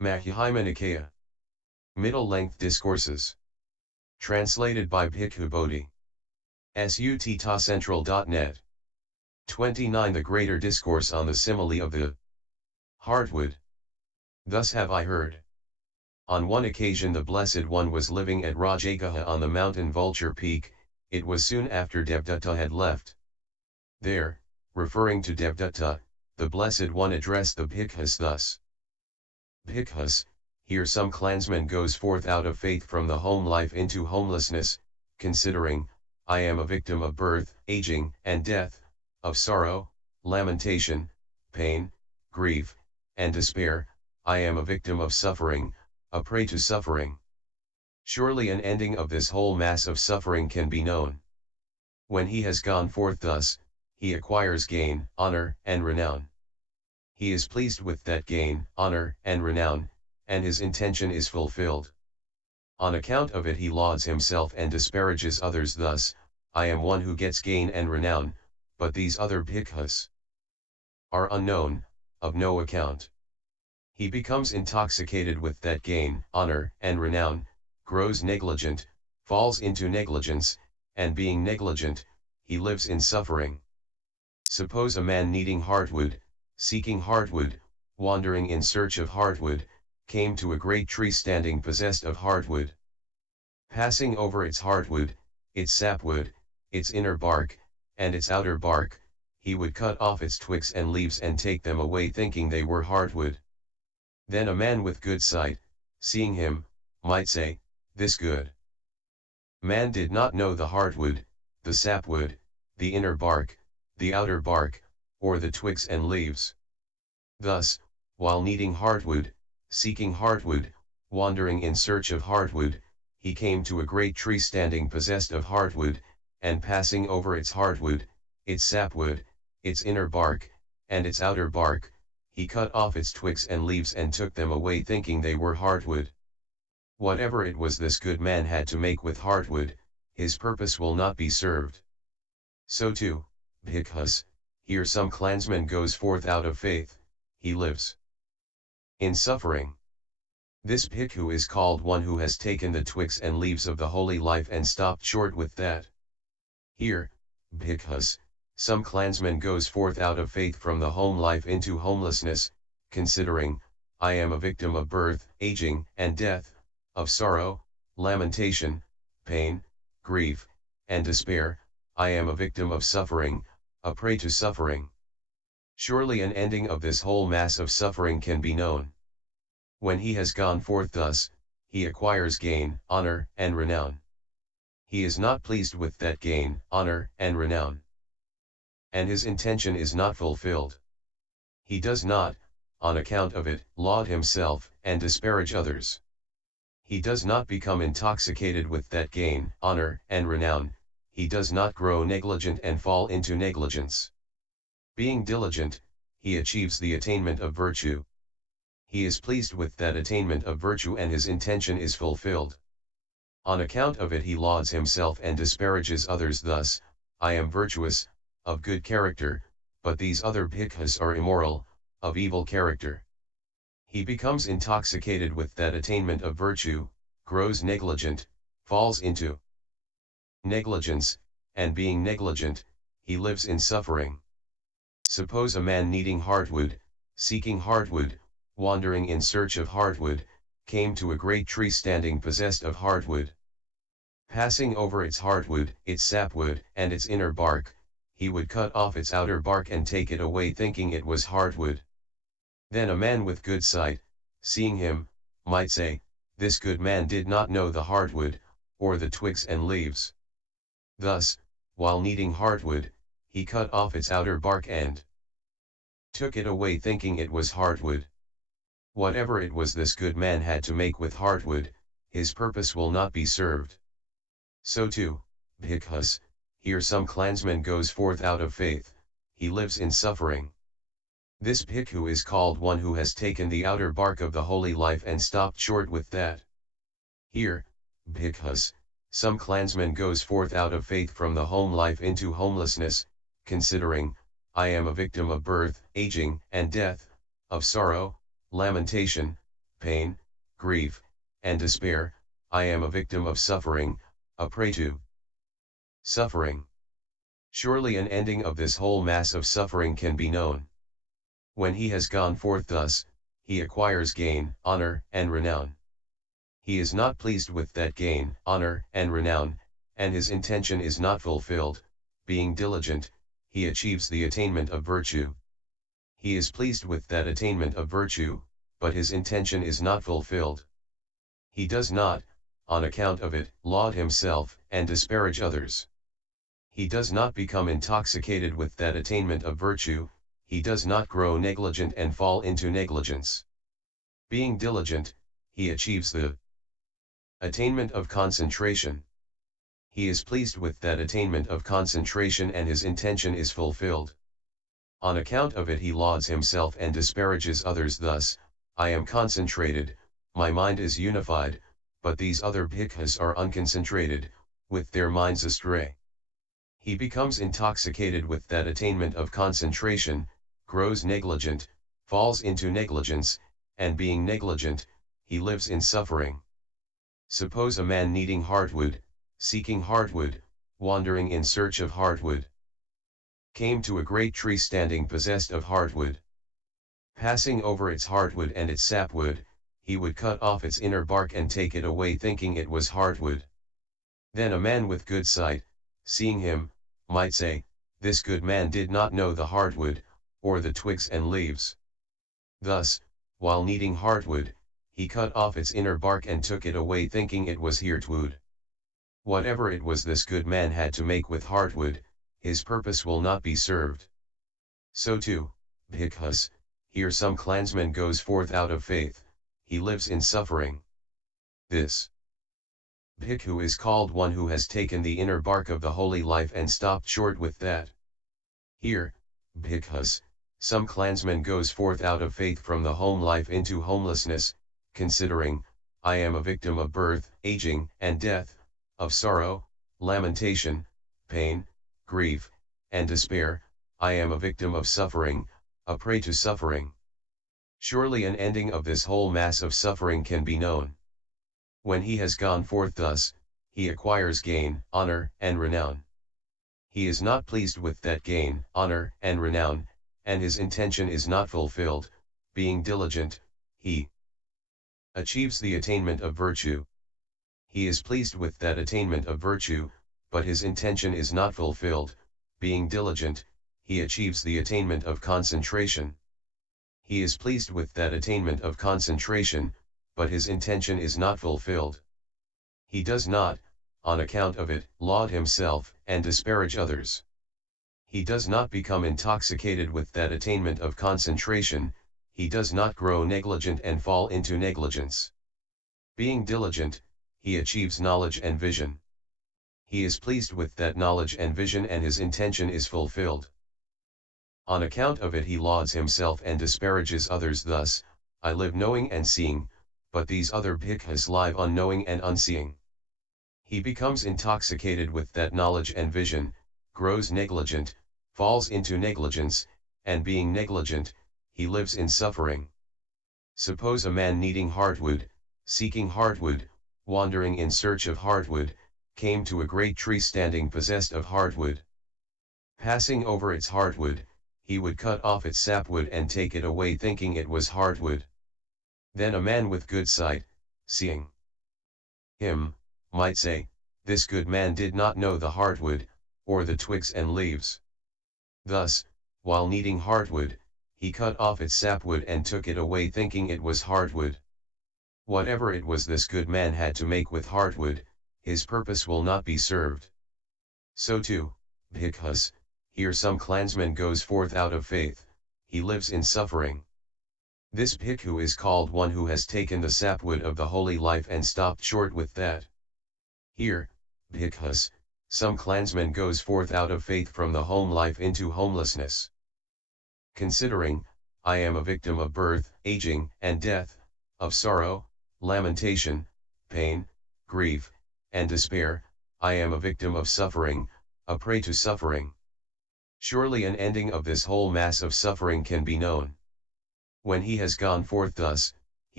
Madhyama Nikaya. Middle-length Discourses. Translated by Bhikkhu Bodhi. sutacentral.net. 29. The Greater Discourse on the Simile of the Hardwood. Thus have I heard. On one occasion the Blessed One was living at Rajagaha on the mountain Vulture Peak. It was soon after Devdatta had left. There, referring to Devdatta, the Blessed One addressed the bhikkhus thus. Bhikkhus, here some clansman goes forth out of faith from the home life into homelessness, considering, I am a victim of birth, aging, and death, of sorrow, lamentation, pain, grief, and despair. I am a victim of suffering, a prey to suffering. Surely an ending of this whole mass of suffering can be known. When he has gone forth thus, he acquires gain, honor, and renown. He is pleased with that gain, honor, and renown, and his intention is fulfilled. On account of it he lauds himself and disparages others thus, I am one who gets gain and renown, but these other bhikkhus are unknown, of no account. He becomes intoxicated with that gain, honor, and renown, grows negligent, falls into negligence, and being negligent, he lives in suffering. Suppose a man needing hardwood, seeking hardwood, wandering in search of hardwood, came to a great tree standing possessed of hardwood. Passing over its hardwood, its sapwood, its inner bark, and its outer bark, he would cut off its twigs and leaves and take them away thinking they were hardwood. Then a man with good sight, seeing him, might say, this good man did not know the hardwood, the sapwood, the inner bark, the outer bark, or the twigs and leaves. Thus, while needing hardwood, seeking hardwood, wandering in search of hardwood, he came to a great tree standing possessed of hardwood, and passing over its hardwood, its sapwood, its inner bark, and its outer bark, he cut off its twigs and leaves and took them away thinking they were hardwood. Whatever it was this good man had to make with hardwood, his purpose will not be served. So too, bhikkhus, here some clansman goes forth out of faith, he lives in suffering. This bhikkhu is called one who has taken the twigs and leaves of the holy life and stopped short with that. Here, bhikkhus, some clansman goes forth out of faith from the home life into homelessness, considering, I am a victim of birth, aging, and death, of sorrow, lamentation, pain, grief, and despair. I am a victim of suffering, a prey to suffering. Surely an ending of this whole mass of suffering can be known. When he has gone forth thus, he acquires gain, honor, and renown. He is not pleased with that gain, honor, and renown, and his intention is not fulfilled. He does not, on account of it, laud himself, and disparage others. He does not become intoxicated with that gain, honor, and renown. He does not grow negligent and fall into negligence. Being diligent, he achieves the attainment of virtue. He is pleased with that attainment of virtue and his intention is fulfilled. On account of it he lauds himself and disparages others thus, I am virtuous, of good character, but these other bhikkhus are immoral, of evil character. He becomes intoxicated with that attainment of virtue, grows negligent, falls into negligence, and being negligent, he lives in suffering. Suppose a man needing hardwood, seeking hardwood, wandering in search of hardwood, came to a great tree standing possessed of hardwood. Passing over its hardwood, its sapwood, and its inner bark, he would cut off its outer bark and take it away thinking it was hardwood. Then a man with good sight, seeing him, might say, this good man did not know the hardwood, or the twigs and leaves. Thus, while needing hardwood, he cut off its outer bark and took it away thinking it was hardwood. Whatever it was this good man had to make with hardwood, his purpose will not be served. So too, bhikkhus, here some clansman goes forth out of faith, he lives in suffering. This bhikkhu is called one who has taken the outer bark of the holy life and stopped short with that. Here, bhikkhus, some clansman goes forth out of faith from the home life into homelessness, considering, I am a victim of birth, aging, and death, of sorrow, lamentation, pain, grief, and despair, I am a victim of suffering, a prey to suffering. Surely an ending of this whole mass of suffering can be known. When he has gone forth thus, he acquires gain, honor, and renown. He is not pleased with that gain, honor, and renown, and his intention is not fulfilled. Being diligent, he achieves the attainment of virtue. He is pleased with that attainment of virtue, but his intention is not fulfilled. He does not, on account of it, laud himself, and disparage others. He does not become intoxicated with that attainment of virtue, he does not grow negligent and fall into negligence. Being diligent, he achieves the attainment of concentration. He is pleased with that attainment of concentration and his intention is fulfilled. On account of it he lauds himself and disparages others thus, I am concentrated, my mind is unified, but these other bhikkhus are unconcentrated, with their minds astray. He becomes intoxicated with that attainment of concentration, grows negligent, falls into negligence, and being negligent, he lives in suffering. Suppose a man needing hardwood, seeking hardwood, wandering in search of hardwood, came to a great tree standing possessed of hardwood. Passing over its hardwood and its sapwood, he would cut off its inner bark and take it away thinking it was hardwood. Then a man with good sight, seeing him, might say, this good man did not know the hardwood, or the twigs and leaves. Thus, while needing hardwood, he cut off its inner bark and took it away thinking it was hardwood. Whatever it was this good man had to make with hardwood, his purpose will not be served. So too, bhikkhus, here some clansman goes forth out of faith, he lives in suffering. This bhikkhu is called one who has taken the inner bark of the holy life and stopped short with that. Here, bhikkhus, some clansman goes forth out of faith from the home life into homelessness, considering, I am a victim of birth, aging, and death, of sorrow, lamentation, pain, grief, and despair, I am a victim of suffering, a prey to suffering. Surely an ending of this whole mass of suffering can be known. When he has gone forth thus, he acquires gain, honor, and renown. He is not pleased with that gain, honor, and renown, and his intention is not fulfilled. Being diligent, he achieves the attainment of virtue. He is pleased with that attainment of virtue, but his intention is not fulfilled. Being diligent, he achieves the attainment of concentration. He is pleased with that attainment of concentration, but his intention is not fulfilled. He does not, on account of it, laud himself, and disparage others. He does not become intoxicated with that attainment of concentration, he does not grow negligent and fall into negligence. Being diligent, he achieves knowledge and vision. He is pleased with that knowledge and vision and his intention is fulfilled. On account of it he lauds himself and disparages others thus, I live knowing and seeing, but these other bhikkhus live unknowing and unseeing. He becomes intoxicated with that knowledge and vision, grows negligent, falls into negligence, and being negligent, he lives in suffering. Suppose a man needing hardwood, seeking hardwood, wandering in search of hardwood, came to a great tree standing possessed of hardwood. Passing over its hardwood, he would cut off its sapwood and take it away thinking it was hardwood. Then a man with good sight, seeing him, might say, this good man did not know the hardwood, or the twigs and leaves. Thus, while needing hardwood, he cut off its sapwood and took it away thinking it was hardwood. Whatever it was this good man had to make with hardwood, his purpose will not be served. So too, bhikkhus, here some clansman goes forth out of faith, he lives in suffering. This bhikkhu is called one who has taken the sapwood of the holy life and stopped short with that. Here, bhikkhus, some clansman goes forth out of faith from the home life into homelessness. Considering, I am a victim of birth, aging, and death, of sorrow, lamentation, pain, grief, and despair, I am a victim of suffering, a prey to suffering. Surely an ending of this whole mass of suffering can be known. When he has gone forth thus,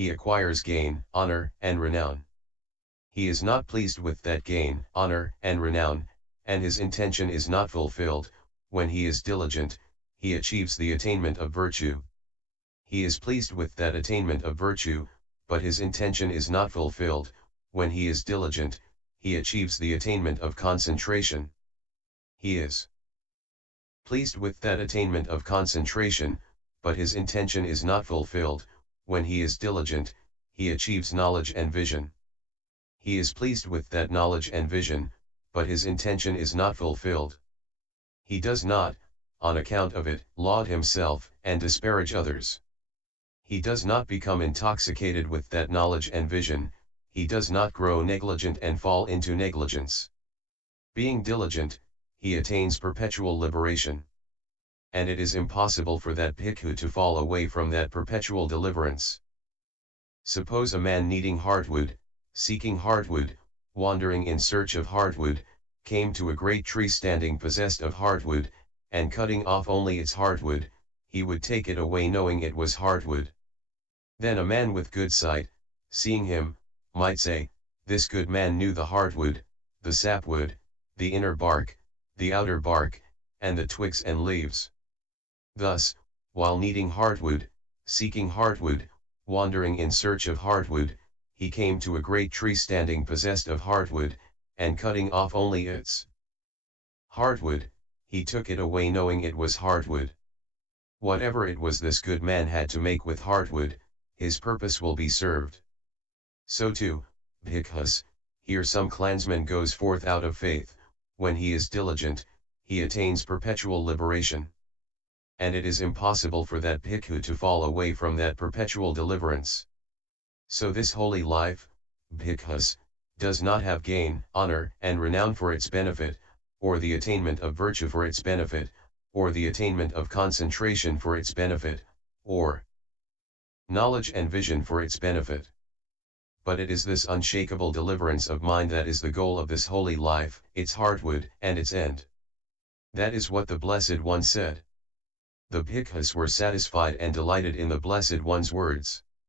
he acquires gain, honor, and renown. He is not pleased with that gain, honor, and renown, and his intention is not fulfilled. When he is diligent, he achieves the attainment of virtue. He is pleased with that attainment of virtue, but his intention is not fulfilled. When he is diligent, he achieves the attainment of concentration. He is pleased with that attainment of concentration, but his intention is not fulfilled. When he is diligent, he achieves knowledge and vision. He is pleased with that knowledge and vision, but his intention is not fulfilled. He does not, on account of it, laud himself and disparage others. He does not become intoxicated with that knowledge and vision. He does not grow negligent and fall into negligence. Being diligent, he attains perpetual liberation. And it is impossible for that bhikkhu to fall away from that perpetual deliverance. Suppose a man needing hardwood, seeking hardwood, wandering in search of hardwood, came to a great tree standing possessed of hardwood, and cutting off only its hardwood, he would take it away knowing it was hardwood. Then a man with good sight, seeing him, might say, "This good man knew the hardwood, the sapwood, the inner bark, the outer bark, and the twigs and leaves." Thus, while needing hardwood, seeking hardwood, wandering in search of hardwood, he came to a great tree standing possessed of hardwood, and cutting off only its hardwood, he took it away knowing it was hardwood. Whatever it was this good man had to make with hardwood, his purpose will be served. So too, bhikkhus, here some clansman goes forth out of faith. When he is diligent, he attains perpetual liberation. And it is impossible for that bhikkhu to fall away from that perpetual deliverance. So this holy life, bhikkhus, does not have gain, honor, and renown for its benefit, or the attainment of virtue for its benefit, or the attainment of concentration for its benefit, or knowledge and vision for its benefit. But it is this unshakable deliverance of mind that is the goal of this holy life, its hardwood, and its end. That is what the Blessed One said. The bhikkhus were satisfied and delighted in the Blessed One's words.